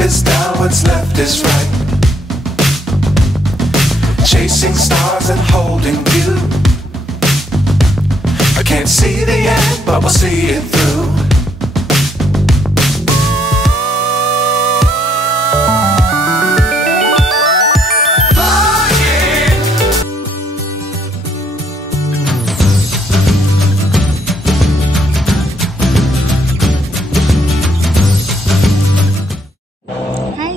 is down, what's left is right. Chasing stars and holding you. I can't see the end, but we'll see it through.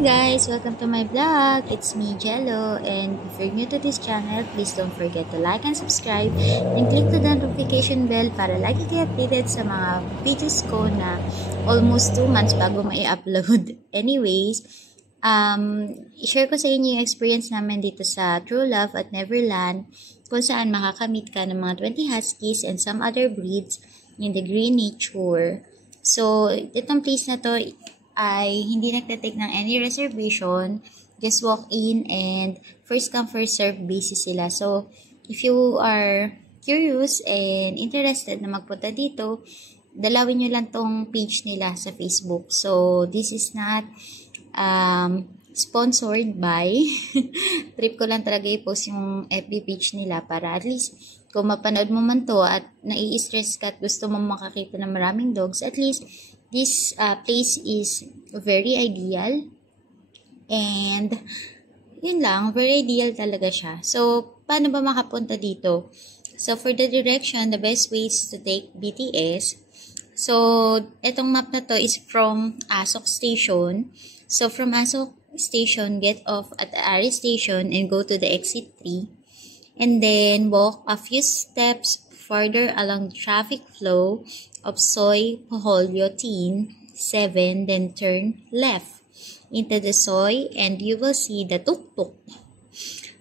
Guys, welcome to my vlog. It's me, Jello, and if you're new to this channel, please don't forget to like and subscribe and click the notification bell para lagi kayo updated sa mga videos ko na almost 2 months bago mai-upload. Anyways, i-share ko sa inyo yung experience namin dito sa True Love at Neverland, kung saan makakamit ka ng mga 20 huskies and some other breeds in the green nature. So, itong place na to ay hindi nagtatake ng any reservation. Just walk in and first come first serve basis sila. So if you are curious and interested na magpunta dito, dalawin nyo lang tong page nila sa Facebook. So this is not sponsored by trip ko lang talaga i-post yung FB page nila para at least kung mapanood mo man to at nai-stress ka at gusto mo makakita ng maraming dogs, at least this place is very ideal. And yun lang, very ideal talaga siya. So, paano ba makapunta dito? So, for the direction, the best way is to take BTS. So, etong map na to is from Asok Station. So, from Asok Station, get off at the Ari Station and go to the exit 3. And then, walk a few steps further along the traffic flow of Soy Poholyo Teen 7, then turn left into the Soy and you will see the tuk-tuk.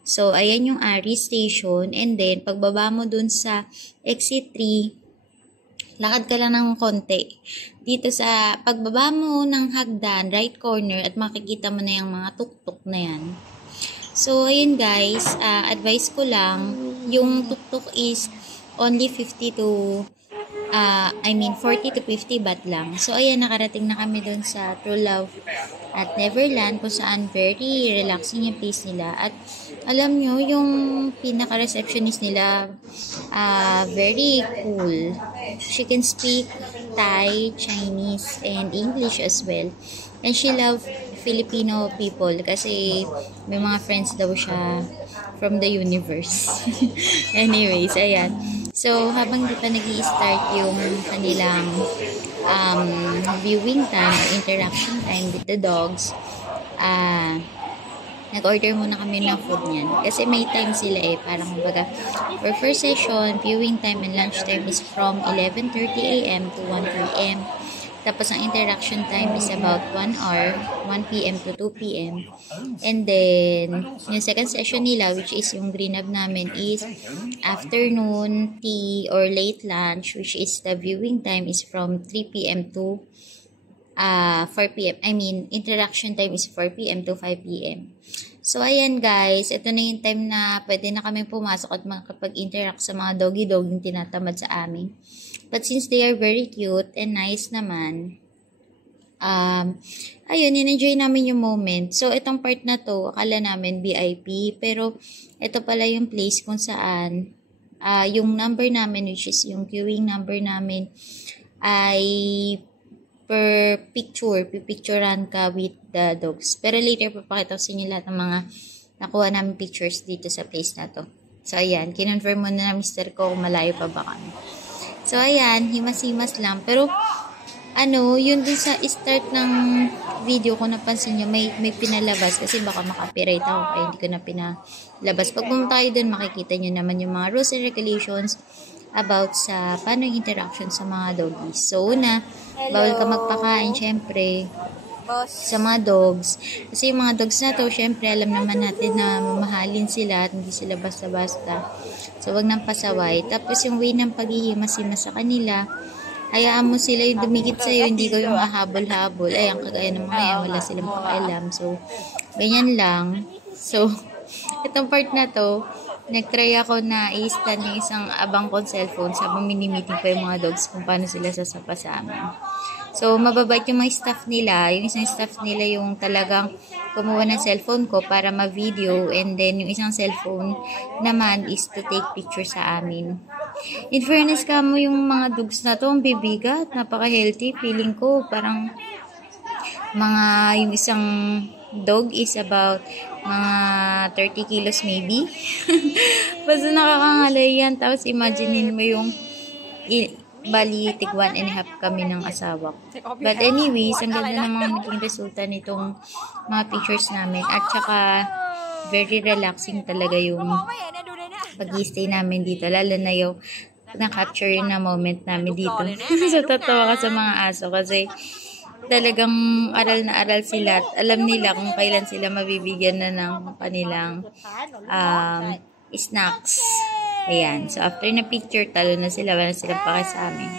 So, ayan yung Ari Station, and then pagbaba mo dun sa exit 3, lakad ka lang ng konti. Dito sa pagbaba mo ng hagdan, right corner, at makikita mo na yung mga tuk-tuk na yan. So, ayun guys, advice ko lang, yung tuk-tuk is only 40 to 50 baht lang. So, ayan, nakarating na kami dun sa True Love at Neverland, kung saan very relaxing yung place nila. At alam nyo, yung pinaka-receptionist nila, very cool. She can speak Thai, Chinese, and English as well. And she loves Filipino people kasi may mga friends daw siya from the universe. Anyways, ayan. So, habang di pa nag-i-start yung kanilang viewing time or interaction time with the dogs, nag-order muna kami ng food niyan. Kasi may time sila parang kumbaga, for first session, viewing time and lunch time is from 11:30 AM to 1 PM. Tapos, ang interaction time is about 1 hour, 1 PM to 2 PM. And then, yung second session nila, which is yung green hub namin, is afternoon tea or late lunch, which is the viewing time is from 3 PM to 4 PM. I mean, interaction time is 4 PM to 5 PM. So, ayan guys, ito na yung time na pwede na kami pumasok at makapag-interact sa mga doggy-dog yung tinatamad sa amin. But since they are very cute and nice naman, ayun, in-enjoy namin yung moment. So, itong part na to, akala namin VIP, pero ito pala yung place kung saan yung number namin, which is yung queuing number namin, ay per picture, pipicturean ka with the dogs. Pero later, papakita ko sa inyo lahat ng mga nakuha namin pictures dito sa place na to. So, ayan, kinonfirm mo na mister ko kung malayo pa ba kami. So, ayan, himas-himas lang. Pero, yun din sa start ng video ko, napansin nyo, may pinalabas kasi baka makapiright ako kaya hindi ko na pinalabas. Pag pumunta kayo dun, makikita nyo naman yung mga rules and regulations about sa paano yung interaction sa mga doggies. So, una, bawal ka magpakain, syempre, sa mga dogs. Kasi yung mga dogs na to, syempre, alam naman natin na mamahalin sila at hindi sila basta-basta. So, wag nang pasaway. Tapos, yung way ng paghihimas-himas sa kanila, hayaan mo sila yung dumikit sa'yo, hindi ko yung mahabol-habol. Ay, ang kagaya ng mga yan, wala silang pakialam. So, ganyan lang. So, itong part na to, nag-try ako na i-stand yung isang abang kong cellphone sa minimiting pa yung mga dogs kung paano sila sasapa sa amin. So, mababait yung mga staff nila. Yung isang staff nila yung talagang kumuha ng cellphone ko para ma-video. And then, yung isang cellphone naman is to take picture sa amin. In fairness ka mo, yung mga dogs na to, ang bibigat. Napaka-healthy. Feeling ko, parang yung isang dog is about mga 30 kilos maybe. Basta nakakangalay yan. Tapos, imagine mo yung bali, tig 1.5 kami ng asawa ko. But anyways, ang ganda ng mga naging resulta nitong mga pictures namin. At saka, very relaxing talaga yung pag-stay namin dito. Lalo na yung na-capture na moment namin dito. So, tatawa ka sa mga aso kasi talagang aral na aral sila. At alam nila kung kailan sila mabibigyan na ng kanilang snacks. Ayan. So, after na picture, talo na sila. Wala silang pake sa amin.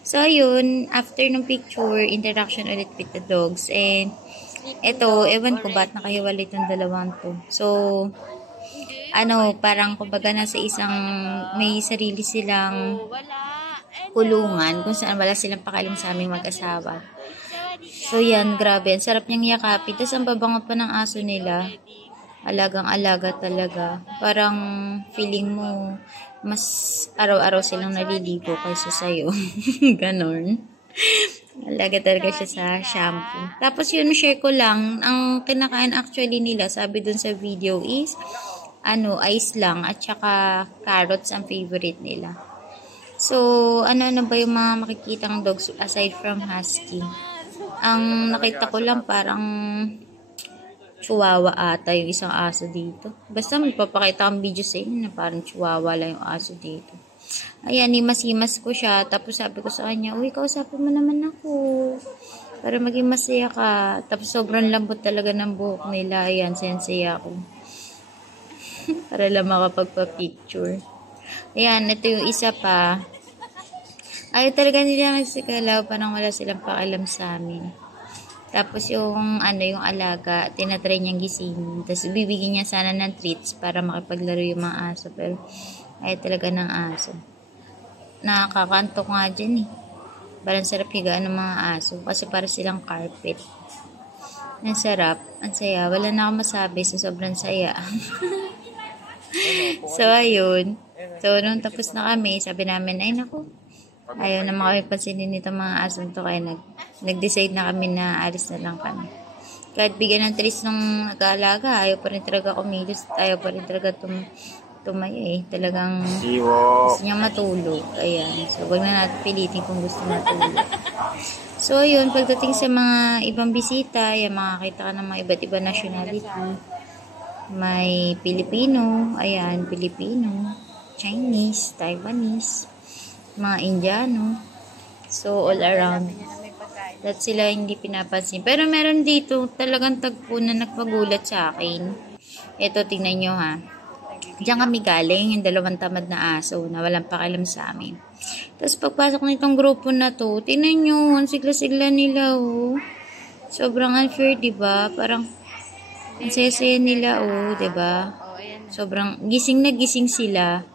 So, ayun. After ng picture, interaction ulit with the dogs. And, eto, ewan ko ba't nakahiwalay itong dalawang to. So, parang kumbaga nasa isang, may sarili silang kulungan kung saan wala silang pakialam sa aming mag-asawa. So, yan. Grabe. Ang sarap niyang yakapin. Tapos, ang babango pa ng aso nila. Alagang-alaga talaga. Parang feeling mo mas araw-araw silang naliligo kaysa sa'yo. Ganon. Alaga talaga siya sa shampoo. Tapos yun, share ko lang. Ang kinakain actually nila, sabi dun sa video is, ice lang. At saka carrots ang favorite nila. So, ano ba yung mga makikitang dogs aside from husky? Ang nakita ko lang parang chihuahua ata yung isang aso dito. Basta magpapakita ang video sa inyo na parang chihuahua lang yung aso dito. Ayan, himas-himas ko siya. Tapos sabi ko sa kanya, uy, kausapin mo naman ako. Para maging masaya ka. Tapos sobrang lambot talaga ng buhok nila. Ayan, sensaya ako. Para lang makapagpa-picture. Ayan, ito yung isa pa. Ayaw talaga nila nagsigalaw. Parang wala silang pakialam sa amin. Tapos yung yung alaga, tinatry niyang gisingin. Tapos bibigyan niya sana ng treats para makipaglaro yung mga aso. Pero ayaw talaga ng aso. Nakakaantok nga dyan eh. Parang sarap higaan ng mga aso. Kasi para silang carpet. Ang sarap. Ang saya. Wala na akong masabi. So sobrang saya. So ayun. So nung tapos na kami, sabi namin, ay naku. Ayaw na makapansinin nito mga asong to kaya nag-decide na kami na alis na lang kami. Kahit bigyan ng tris nung nag-aalaga, ayaw pa rin talaga kumilos, ayaw pa rin talaga tumaya eh. Talagang gusto niya matulog. Ayan. So, wag na natin pilitin kung gusto matulog. So, yun. Pagdating sa mga ibang bisita, yung makakita ka ng mga iba't ibang nationality. May Pilipino, ayan, Filipino, Chinese, Taiwanese, mga Indiano. So, all around. That sila hindi pinapansin. Pero meron dito talagang tagpo na nagpagulat sa akin. Ito, tingnan nyo ha. Diyan kami galing, yung dalawang tamad na aso na walang pakialam sa amin. Tapos pagpasok nitong grupo na to, tingnan nyo, ang sigla-sigla nila oh. Sobrang unfair, diba? Parang, ang saya-saya nila oh, diba? Sobrang gising na gising sila.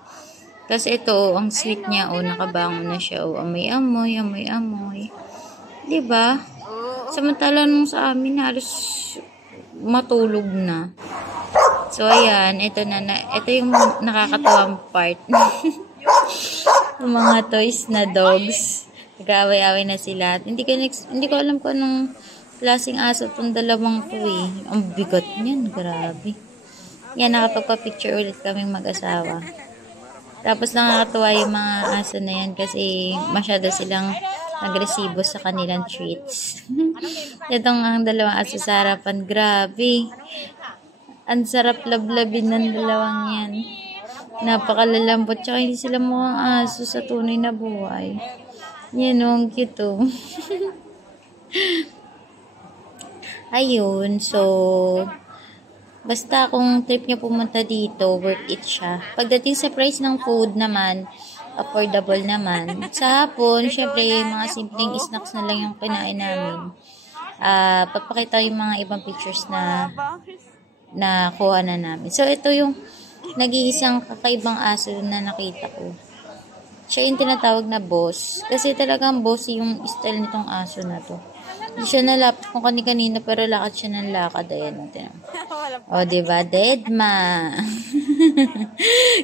Tapos ito, ang sweet niya, oh, nakabangon na siya, oh, amoy-amoy, amoy-amoy. Diba? Samantala nung sa amin, halos matulog na. So, ayan, ito yung nakakatawang part. Yung mga toys na dogs, nag-aaway-aaway na sila. Hindi ko alam kung anong klaseng aso itong dalawang to eh. Ang bigat niyan, grabe. Yan, nakapagpa-picture ulit kaming mag-asawa. Tapos nakakatuwa yung mga aso na yan kasi masyado silang agresibo sa kanilang treats. Itong ang dalawang aso sa harapan, grabe. Ang sarap lablabin ng dalawang yan. Napakalalambot. Tsaka hindi sila mukhang aso sa tunay na buhay. Yan o, ang cute o. Ayun, so basta kung trip nyo pumunta dito, worth it siya. Pagdating sa price ng food naman, affordable naman. Sa hapon, syempre, mga simpleng snacks na lang yung kinain namin. Papakita yung mga ibang pictures na kuha na namin. So, ito yung nag-iisang kakaibang aso na nakita ko. Siya yung tinatawag na boss. Kasi talagang boss yung style nitong aso na to. Hindi siya nalapit kung kani-kanina pero lakad siya ng lakad. Ayan, o, diba? Deadma.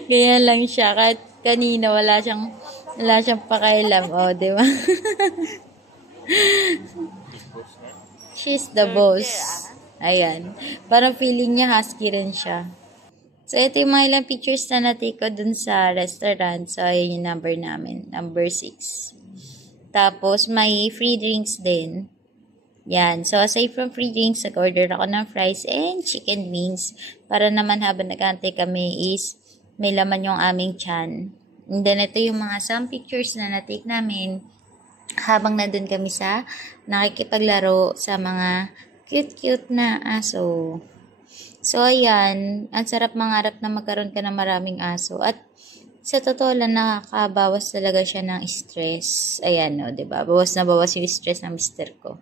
Kaya lang siya. Kahit kanina wala siyang pakailam. O, diba? She's the boss. Ayan. Parang feeling niya husky rin siya. So, ito yung mga ilang pictures na natake ko dun sa restaurant. So, ayan yung number namin. Number 6. Tapos, may free drinks din. Yan. So, aside from free drinks, nag-order ako ng fries and chicken wings. Para naman habang nag-antay kami is may laman yung aming tiyan. And then, ito yung mga some pictures na natake namin habang nandun kami sa nakikipaglaro sa mga cute-cute na aso. So, ayan, ang sarap mangarap na magkaroon ka ng maraming aso. At sa totoo lang, nakakabawas talaga siya ng stress. Ayan, no, diba? Bawas na bawas yung stress ng mister ko.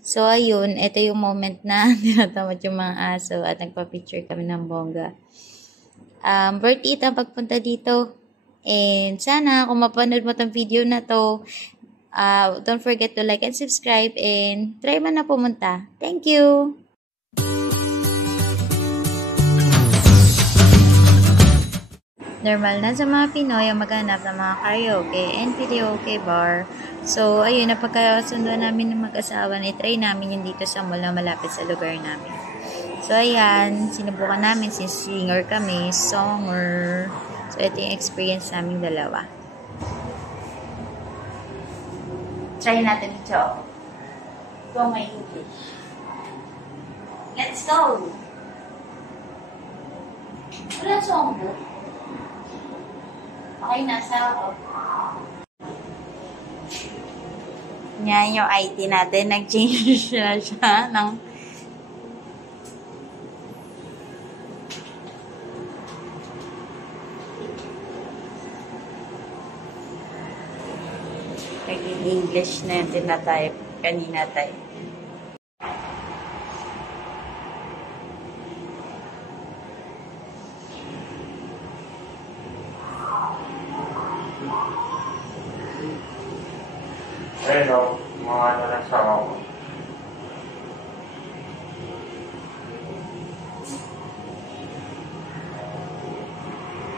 So, ayun, ito yung moment na tinatamad yung mga aso at nagpa-picture kami ng bongga. Worth it ang pagpunta dito. And sana, kung mapanood mo tong video na to, don't forget to like and subscribe and try man na pumunta. Thank you! Normal na sa mga Pinoy ang maghanap ng mga karaoke and videoke bar. So, ayun, napagkasunduan namin ng mag-asawa na try namin yung dito sa mall na malapit sa lugar namin. So, ayan, sinubukan namin since singer kami, songer. So, ito yung experience namin dalawa. Try natin ito. Go my English. Let's go! Wala songbook. Okay, nasa ako. Yan yung IT natin. Nag-change na siya ng naging English na yung tinatype kanina tayo. Hello, mga ano na sa ako.